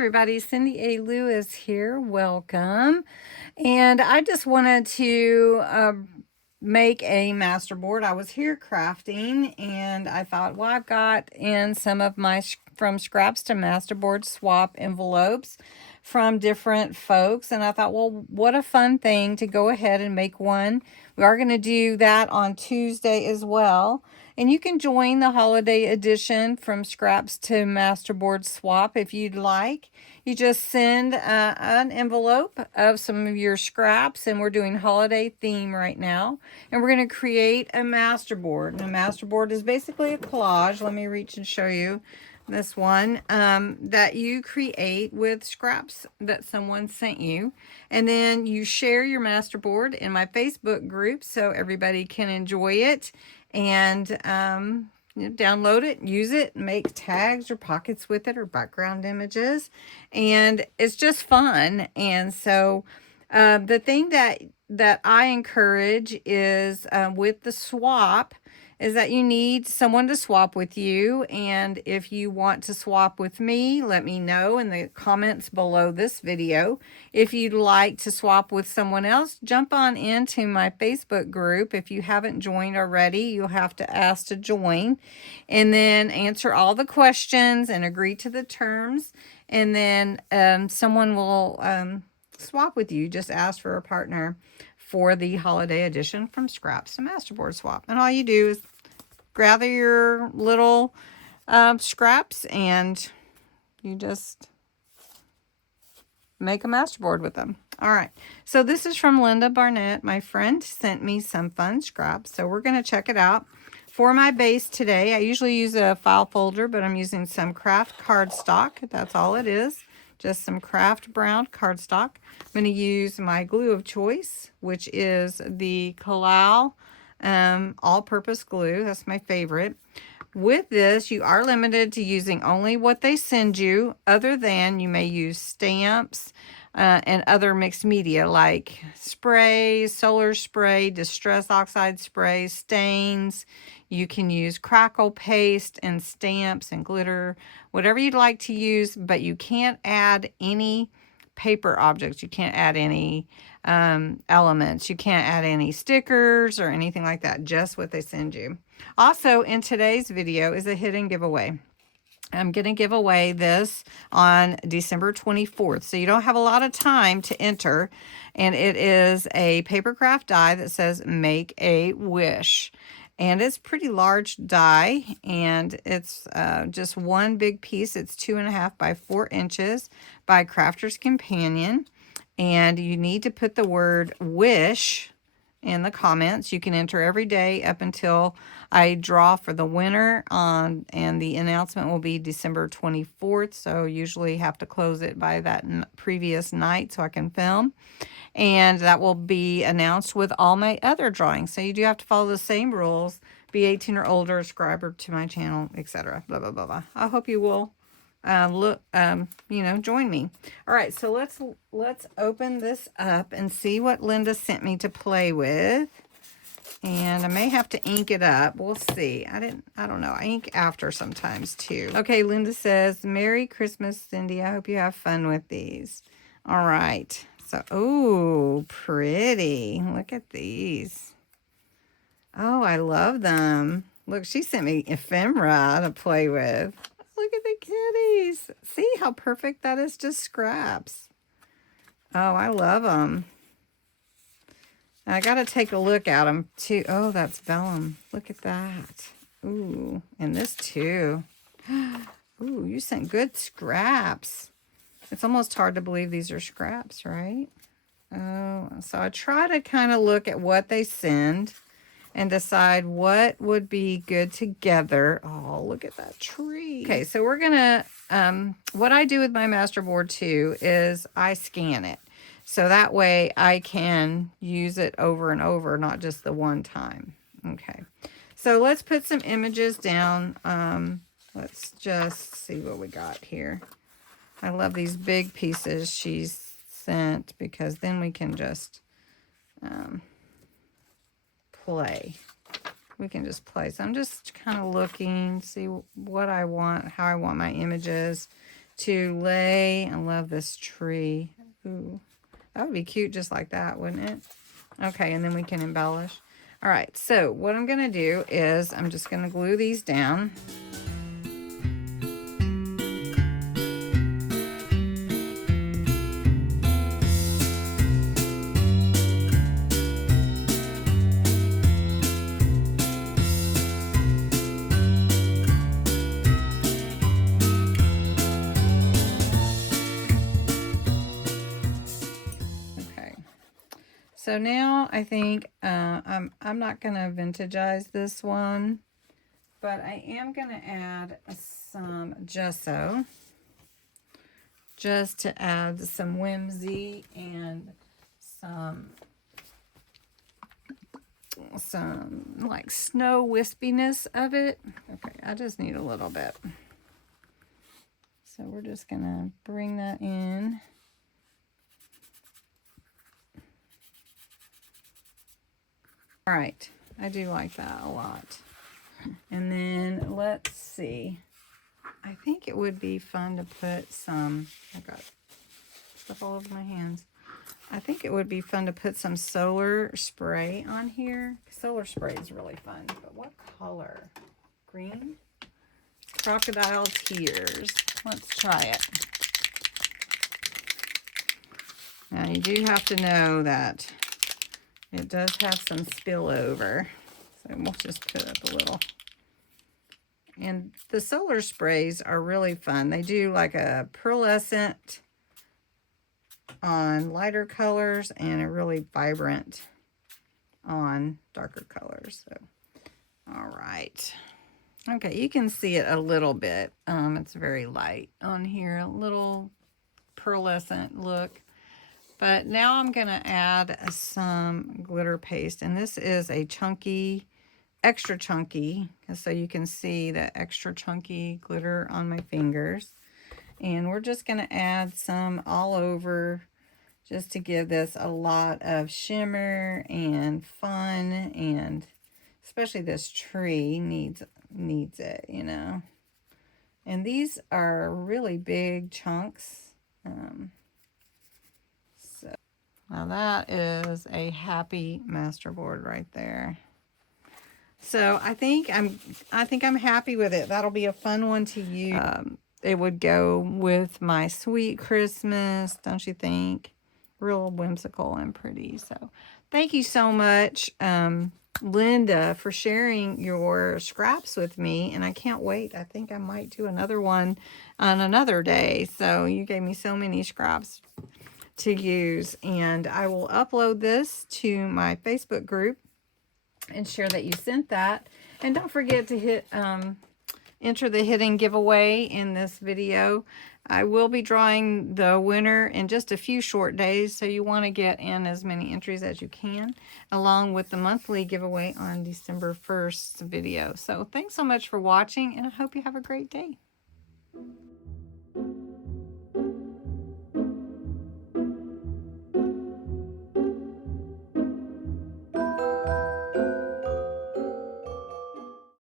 everybody, Cindy A. Lewis here. Welcome. And I just wanted to make a masterboard. I was here crafting and I thought, well, I've got in some of my from scraps to masterboard swap envelopes from different folks. And I thought, well, what a fun thing to go ahead and make one. We are going to do that on Tuesday as well. And you can join the holiday edition from scraps to masterboard swap if you'd like. You just send an envelope of some of your scraps, and we're doing holiday theme right now. And we're going to create a masterboard. And a masterboard is basically a collage. Let me reach and show you this one that you create with scraps that someone sent you. And then you share your masterboard in my Facebook group so everybody can enjoy it. And download it, use it, make tags or pockets with it or background images. And it's just fun. And so the thing that I encourage is with the swap is that you need someone to swap with you. And if you want to swap with me, let me know in the comments below this video. If you'd like to swap with someone else, jump on into my Facebook group. If you haven't joined already, you'll have to ask to join and then answer all the questions and agree to the terms. And then someone will swap with you. Just ask for a partner for the holiday edition from scraps to masterboard swap. And all you do is gather your little scraps and you just make a masterboard with them. All right, so this is from Linda Barnett. My friend sent me some fun scraps, so we're going to check it out. For my base today, I usually use a file folder, but I'm using some craft cardstock. That's all it is, just some craft brown cardstock. I'm going to use my glue of choice, which is the Kalal all-purpose glue. That's my favorite. With this, you are limited to using only what they send you, other than you may use stamps and other mixed media like sprays, solar spray, distress oxide spray, stains. You can use crackle paste and stamps and glitter, whatever you'd like to use, but you can't add any paper objects. You can't add any elements. You can't add any stickers or anything like that, just what they send you. Also, in today's video is a hidden giveaway. I'm going to give away this on December 24th, so you don't have a lot of time to enter, and it is a paper craft die that says Make a Wish. And it's pretty large die, and it's just one big piece. It's 2.5 by 4 inches by Crafter's Companion. And you need to put the word wish in the comments. You can enter every day up until I draw for the winner on, and the announcement will be December 24th. So usually have to close it by that previous night so I can film. And that will be announced with all my other drawings. So you do have to follow the same rules, be 18 or older, subscribe to my channel, etc. Blah, blah, blah, blah. I hope you will join me. All right, so let's open this up and see what Linda sent me to play with. And I may have to ink it up. We'll see. I don't know. I ink after sometimes too. Okay, Linda says, Merry Christmas, Cindy. I hope you have fun with these. All right. So, oh, pretty. Look at these. Oh, I love them. Look, she sent me ephemera to play with. Look at the kitties. See how perfect that is? Just scraps. Oh, I love them. I got to take a look at them too. Oh, that's vellum. Look at that. Ooh, and this too. Ooh, you sent good scraps. It's almost hard to believe these are scraps, right? Oh, so I try to kind of look at what they send and decide what would be good together. Oh, look at that tree. Okay, so we're gonna, what I do with my masterboard too is I scan it. So that way I can use it over and over, not just the one time. Okay, so let's put some images down. Let's just see what we got here. I love these big pieces she's sent because then we can just play. We can just play. So I'm just kind of looking, see what I want, how I want my images to lay. I love this tree. Ooh, that would be cute just like that, wouldn't it? Okay, and then we can embellish. All right, so what I'm going to do is I'm just going to glue these down. So now I think I'm not going to vintagize this one, but I am going to add some gesso just to add some whimsy and some like snow wispiness of it. Okay, I just need a little bit. So we're just going to bring that in. All right, I do like that a lot. And then let's see. I think it would be fun to put some, I got stuff all over my hands. I think it would be fun to put some solar spray on here. Solar spray is really fun, but what color? Green? Crocodile tears. Let's try it. Now you do have to know that it does have some spillover, so we'll just put up a little. And the solar sprays are really fun. They do like a pearlescent on lighter colors and a really vibrant on darker colors. So, all right. Okay, you can see it a little bit. It's very light on here, a little pearlescent look. But now I'm going to add some glitter paste. And this is a chunky, extra chunky, so you can see the extra chunky glitter on my fingers. And we're just going to add some all over just to give this a lot of shimmer and fun. And especially this tree needs it, you know. And these are really big chunks. Now that is a happy masterboard right there. So I think I'm happy with it. That'll be a fun one to use. It would go with my sweet Christmas, don't you think? Real whimsical and pretty. So thank you so much, Linda, for sharing your scraps with me. And I can't wait. I think I might do another one on another day. So you gave me so many scraps to use, and I will upload this to my Facebook group and share that you sent that. And don't forget to hit enter the hidden giveaway in this video. I will be drawing the winner in just a few short days, so you want to get in as many entries as you can, along with the monthly giveaway on December 1st video. So thanks so much for watching, and I hope you have a great day.